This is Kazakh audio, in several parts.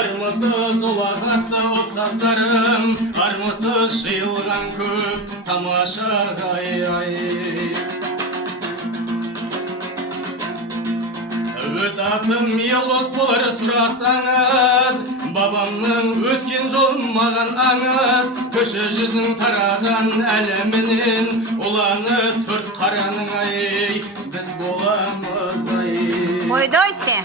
Armısız ulaqatlı ustazlarım, armısız жиылған көп тамашаға Өз атым Елдос болар сұрасаңыз, бабамның өткен жолын маған аңыз. Кіші жүзің тараған әлемінен, ұланы төрт қараның ай, біз боламыз ай. Ойды айтты.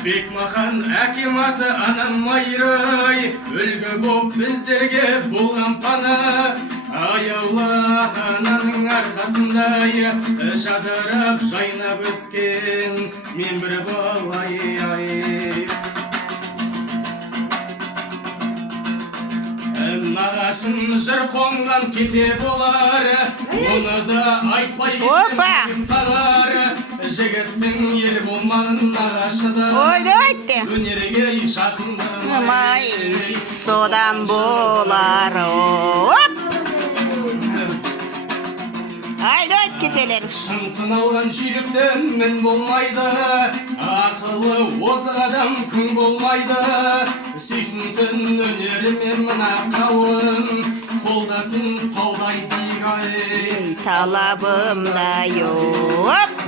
Бекмахан әкем аты анам Майрай, үлгі боп біздерге болған пана. Аяулы ата-ананың арқасындай, жадырап жайнап өскен мен бір балай ай. Нағашын жыр қонған кете болар, оны да айтпай кетсем қалар. Жігіттің ер болмаған нағашыда, Ойды айтты. өнерге жақындамай. Май содан болар. Айды айт кетелер. Шын сыналған жүйріктен мін болмайды, ақылы озық адам күн болмайды. Сүйсінсін өнерімен мына қауым, қолдасын таудай биік ай. Талабымда yok.